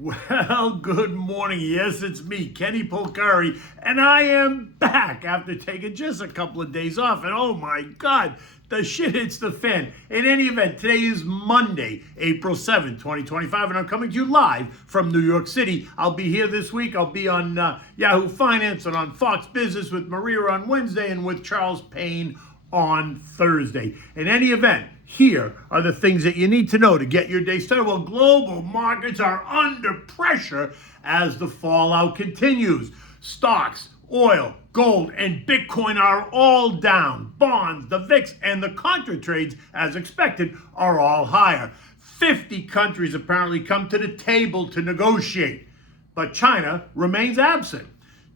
Well, good morning. Yes, it's me, Kenny Polcari, and I am back after taking just a couple of days off. And oh my God, the shit hits the fan. In any event, today is Monday, April 7th, 2025, and I'm coming to you live from New York City. I'll be here this week. I'll be on Yahoo Finance and on Fox Business with Maria on Wednesday and with Charles Payne on Thursday. In any event, here are the things that you need to know to get your day started. Well, global markets are under pressure as the fallout continues. Stocks, oil, gold, and Bitcoin are all down. Bonds, the VIX, and the contra trades, as expected, are all higher. 50 countries apparently come to the table to negotiate, but China remains absent.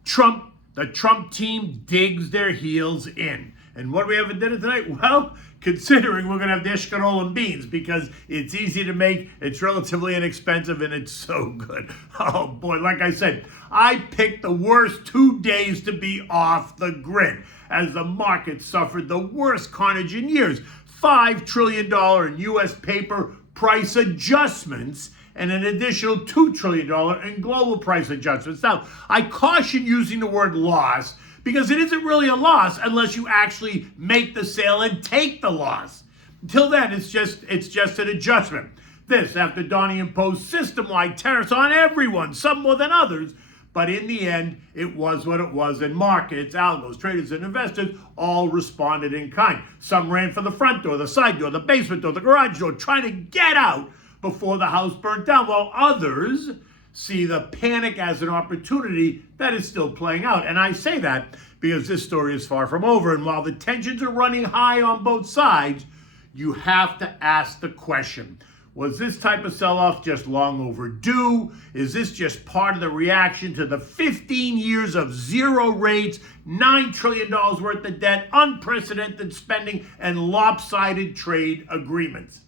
The Trump team digs their heels in. And what do we have for dinner tonight? Well, considering we're going to have the escarole and beans because it's easy to make, it's relatively inexpensive, and it's so good. Oh boy, like I said, I picked the worst 2 days to be off the grid as the market suffered the worst carnage in years. $5 trillion in U.S. paper price adjustments and an additional $2 trillion in global price adjustments. Now, I caution using the word loss because it isn't really a loss unless you actually make the sale and take the loss. Until then, it's just an adjustment. This after Donnie imposed system-wide tariffs on everyone, some more than others, but in the end, it was what it was, and markets, algos, traders, and investors all responded in kind. Some ran for the front door, the side door, the basement door, the garage door, trying to get out before the house burnt down, while others see the panic as an opportunity that is still playing out. And I say that because this story is far from over. And while the tensions are running high on both sides, you have to ask the question, was this type of sell-off just long overdue? Is this just part of the reaction to the 15 years of zero rates, $9 trillion worth of debt, unprecedented spending, and lopsided trade agreements?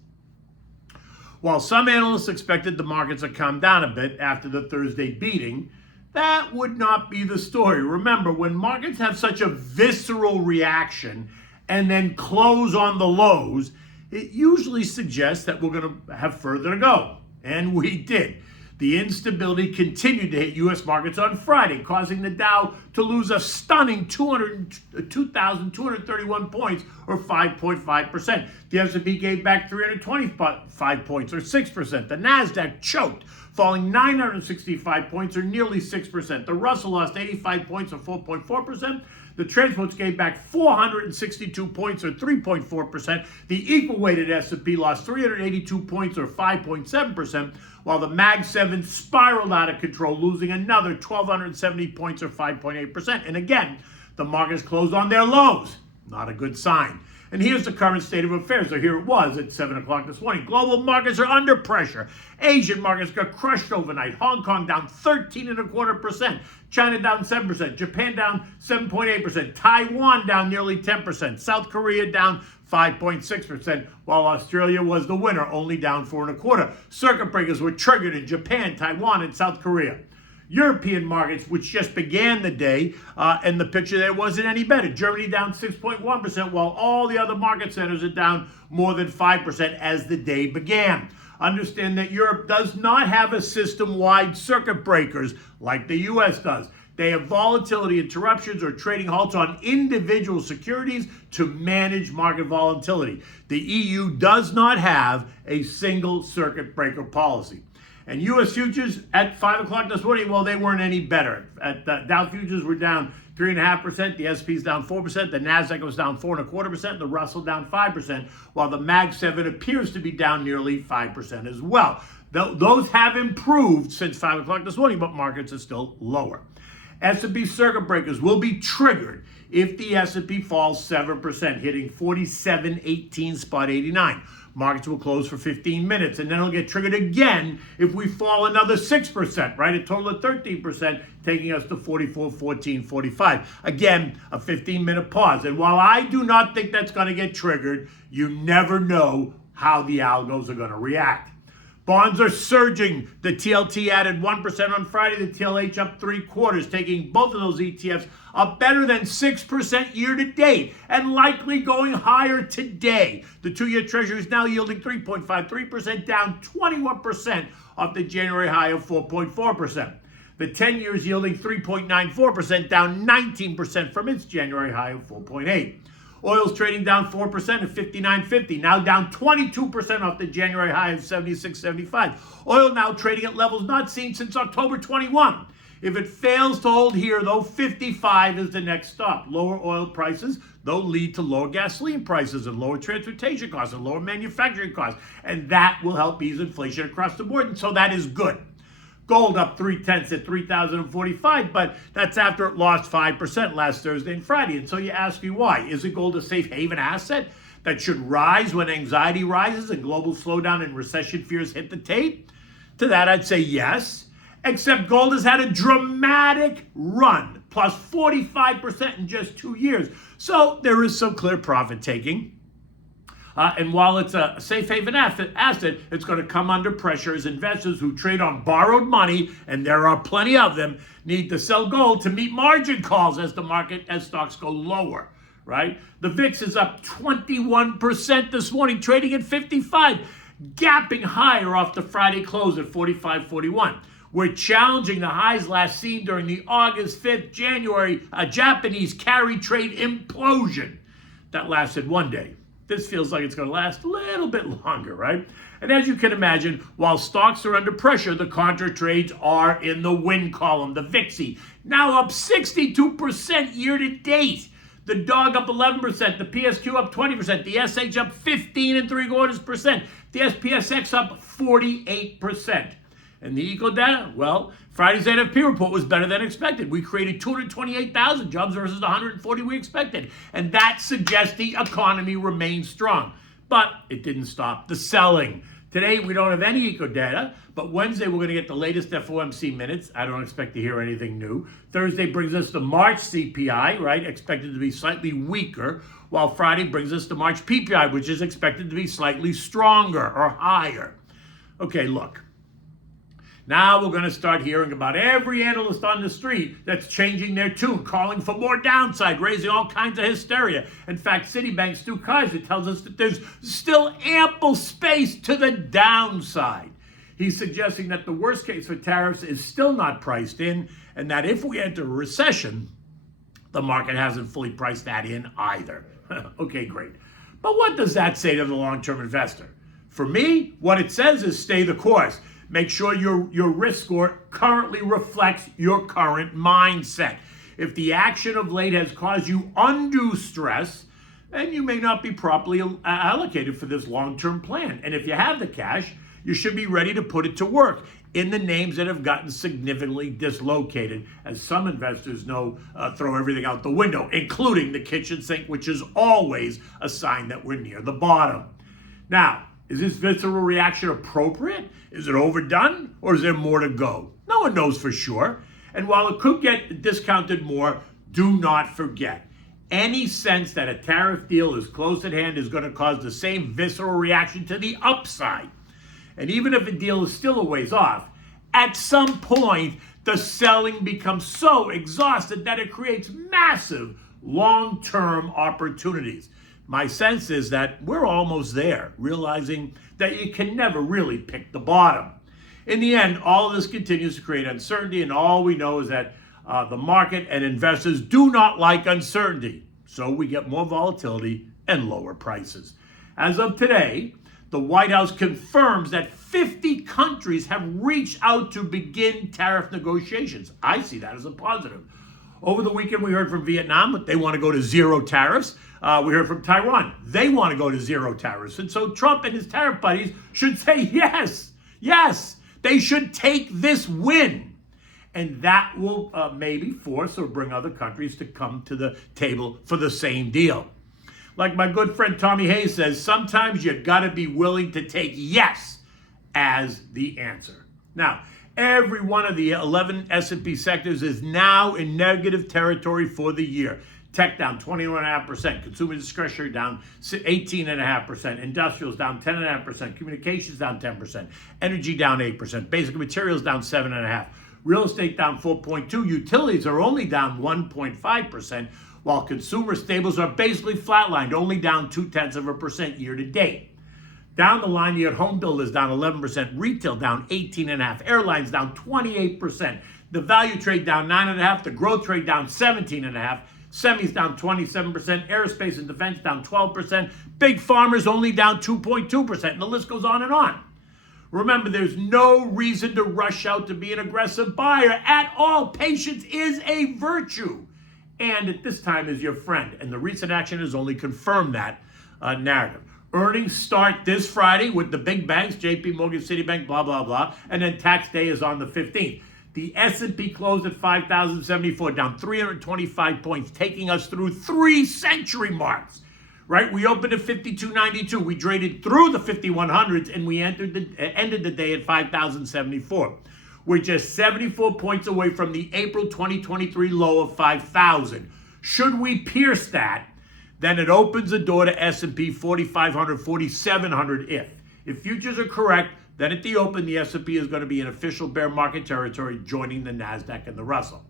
While some analysts expected the markets to calm down a bit after the Thursday beating, that would not be the story. Remember, when markets have such a visceral reaction and then close on the lows, it usually suggests that we're going to have further to go. And we did. The instability continued to hit U.S. markets on Friday, causing the Dow to lose a stunning 2,231 points, or 5.5%. The S&P gave back 325 points, or 6%. The Nasdaq choked, falling 965 points, or nearly 6%. The Russell lost 85 points, or 4.4%. The transports gave back 462 points, or 3.4%. The equal-weighted S&P lost 382 points, or 5.7%, while the Mag 7 spiraled out of control, losing another 1,270 points, or 5.8%. And again, the markets closed on their lows. Not a good sign. And here's the current state of affairs. So here it was at 7 o'clock this morning. Global markets are under pressure. Asian markets got crushed overnight. Hong Kong down 13.25%. China down 7%. Japan down 7.8%. Taiwan down nearly 10%. South Korea down 5.6%, while Australia was the winner, only down 4.25%. Circuit breakers were triggered in Japan, Taiwan, and South Korea. European markets, which just began the day, and the picture there wasn't any better. Germany down 6.1%, while all the other market centers are down more than 5% as the day began. Understand that Europe does not have a system-wide circuit breakers like the U.S. does. They have volatility interruptions or trading halts on individual securities to manage market volatility. The EU does not have a single circuit breaker policy. And U.S. futures at 5 o'clock this morning, well, they weren't any better. Dow futures were down 3.5%. The S&P's down 4%. The Nasdaq was down 4.25%. The Russell down 5%, while the Mag 7 appears to be down nearly 5% as well. Those have improved since 5 o'clock this morning, but markets are still lower. S&P circuit breakers will be triggered if the S&P falls 7%, hitting 4718.89. Markets will close for 15 minutes, and then it'll get triggered again if we fall another 6%, right? A total of 13%, taking us to 4414.45. Again, a 15-minute pause. And while I do not think that's going to get triggered, you never know how the algos are going to react. Bonds are surging. The TLT added 1% on Friday. The TLH up 3/4, taking both of those ETFs up better than 6% year to date and likely going higher today. The 2-year Treasury is now yielding 3.53%, down 21% off the January high of 4.4%. The 10-year is yielding 3.94%, down 19% from its January high of 4.8%. Oil's trading down 4% at $59.50, now down 22% off the January high of $76.75. Oil now trading at levels not seen since October 21. If it fails to hold here, though, 55 is the next stop. Lower oil prices, though, lead to lower gasoline prices and lower transportation costs and lower manufacturing costs, and that will help ease inflation across the board, and so that is good. Gold up 0.3 at 3,045, but that's after it lost 5% last Thursday and Friday. And so you ask me why. Isn't gold a safe haven asset that should rise when anxiety rises and global slowdown and recession fears hit the tape? To that, I'd say yes, except gold has had a dramatic run, plus 45% in just 2 years. So there is some clear profit taking. And while it's a safe haven asset, it's going to come under pressure as investors who trade on borrowed money, and there are plenty of them, need to sell gold to meet margin calls as stocks go lower, right? The VIX is up 21% this morning, trading at 55, gapping higher off the Friday close at 45.41. We're challenging the highs last seen during the August 5th, January Japanese carry trade implosion that lasted one day. This feels like it's going to last a little bit longer, right? And as you can imagine, while stocks are under pressure, the contra trades are in the win column. The VIXY now up 62% year to date. The DOG up 11%, the PSQ up 20%, the SH up 15.75%, the SPSX up 48%. And the eco data, well, Friday's NFP report was better than expected. We created 228,000 jobs versus the 140 we expected. And that suggests the economy remains strong. But it didn't stop the selling. Today, we don't have any eco data, but Wednesday, we're going to get the latest FOMC minutes. I don't expect to hear anything new. Thursday brings us the March CPI, right, expected to be slightly weaker, while Friday brings us the March PPI, which is expected to be slightly stronger or higher. Okay, look. Now we're going to start hearing about every analyst on the street that's changing their tune, calling for more downside, raising all kinds of hysteria. In fact, Citibank's Stu Kaiser tells us that there's still ample space to the downside. He's suggesting that the worst case for tariffs is still not priced in, and that if we enter a recession, the market hasn't fully priced that in either. Okay, great. But what does that say to the long-term investor? For me, what it says is stay the course. Make sure your risk score currently reflects your current mindset. If the action of late has caused you undue stress, then you may not be properly allocated for this long-term plan. And if you have the cash, you should be ready to put it to work in the names that have gotten significantly dislocated. As some investors know, throw everything out the window, including the kitchen sink, which is always a sign that we're near the bottom. Now, is this visceral reaction appropriate? Is it overdone? Or is there more to go? No one knows for sure. And while it could get discounted more, do not forget, any sense that a tariff deal is close at hand is going to cause the same visceral reaction to the upside. And even if a deal is still a ways off, at some point, the selling becomes so exhausted that it creates massive long-term opportunities. My sense is that we're almost there, realizing that you can never really pick the bottom. In the end, all of this continues to create uncertainty, and all we know is that the market and investors do not like uncertainty. So we get more volatility and lower prices. As of today, the White House confirms that 50 countries have reached out to begin tariff negotiations. I see that as a positive. Over the weekend, we heard from Vietnam, they want to go to zero tariffs. We heard from Taiwan, they want to go to zero tariffs. And so Trump and his tariff buddies should say yes, they should take this win. And that will maybe force or bring other countries to come to the table for the same deal. Like my good friend Tommy Hayes says, sometimes you got to be willing to take yes as the answer. Now, every one of the 11 S&P sectors is now in negative territory for the year. Tech down 21.5%. Consumer discretionary down 18.5%. Industrials down 10.5%. Communications down 10%. Energy down 8%. Basic materials down 7.5%. Real estate down 4.2%. Utilities are only down 1.5%, while consumer staples are basically flatlined, only down 0.2% year to date. Down the line, you had home builders down 11%, retail down 18.5%, airlines down 28%, the value trade down 9.5%, the growth trade down 17.5%, semis down 27%, aerospace and defense down 12%, big farmers only down 2.2%, and the list goes on and on. Remember, there's no reason to rush out to be an aggressive buyer at all. Patience is a virtue, and at this time is your friend, and the recent action has only confirmed that narrative. Earnings start this Friday with the big banks, JP Morgan, Citibank, blah, blah, blah. And then tax day is on the 15th. The S&P closed at 5,074, down 325 points, taking us through 3 century marks, right? We opened at 52.92. We traded through the 5100s, and we ended the day at 5,074. We're just 74 points away from the April 2023 low of 5,000. Should we pierce that, then it opens the door to S&P 4,500, 4,700 If futures are correct, then at the open, the S&P is going to be in official bear market territory, joining the Nasdaq and the Russell.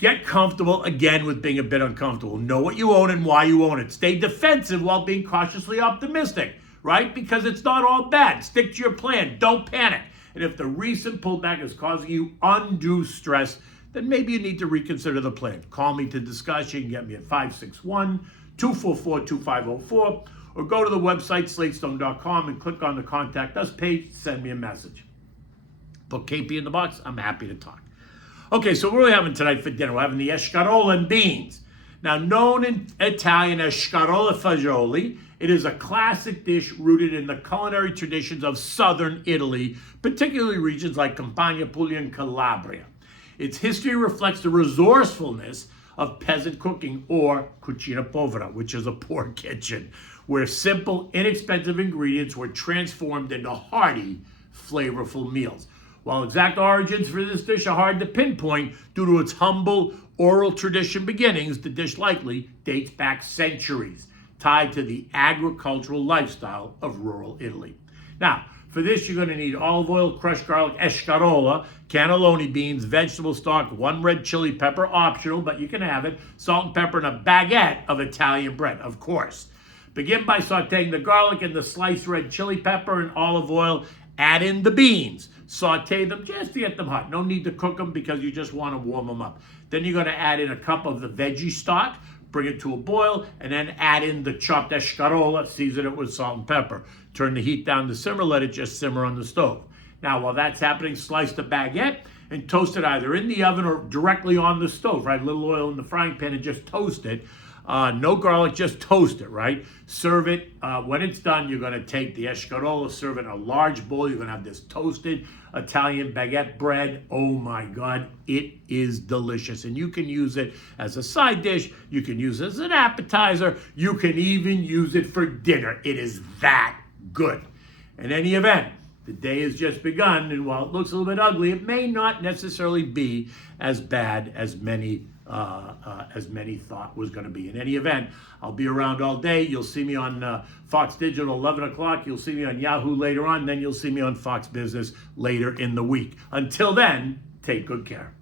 Get comfortable again with being a bit uncomfortable. Know what you own and why you own it. Stay defensive while being cautiously optimistic, right? Because it's not all bad. Stick to your plan. Don't panic. And if the recent pullback is causing you undue stress, then maybe you need to reconsider the plan. Call me to discuss. You can get me at 561-244-2504, or go to the website, slatestone.com, and click on the Contact Us page. Send me a message. Put KP in the box. I'm happy to talk. Okay, so what are we having tonight for dinner? We're having the escarola and beans. Now, known in Italian as scarola fagioli, it is a classic dish rooted in the culinary traditions of southern Italy, particularly regions like Campania, Puglia, and Calabria. Its history reflects the resourcefulness of peasant cooking, or cucina povera, which is a poor kitchen, where simple, inexpensive ingredients were transformed into hearty, flavorful meals. While exact origins for this dish are hard to pinpoint due to its humble oral tradition beginnings, the dish likely dates back centuries, tied to the agricultural lifestyle of rural Italy. Now, for this, you're going to need olive oil, crushed garlic, escarola, cannelloni beans, vegetable stock, 1 red chili pepper, optional, but you can have it, salt and pepper, and a baguette of Italian bread, of course. Begin by sauteing the garlic and the sliced red chili pepper and olive oil. Add in the beans. Saute them just to get them hot. No need to cook them because you just want to warm them up. Then you're going to add in a cup of the veggie stock, bring it to a boil, and then add in the chopped escarola, season it with salt and pepper. Turn the heat down to simmer, let it just simmer on the stove. Now, while that's happening, slice the baguette and toast it either in the oven or directly on the stove, right? A little oil in the frying pan and just toast it. No garlic, just toast it, right? Serve it. When it's done, you're going to take the escarola, serve it in a large bowl. You're going to have this toasted Italian baguette bread. Oh my God, it is delicious. And you can use it as a side dish. You can use it as an appetizer. You can even use it for dinner. It is that good. In any event, the day has just begun, and while it looks a little bit ugly, it may not necessarily be as bad as many thought was going to be. In any event, I'll be around all day. You'll see me on Fox Digital 11 o'clock. You'll see me on Yahoo later on. Then you'll see me on Fox Business later in the week. Until then, take good care.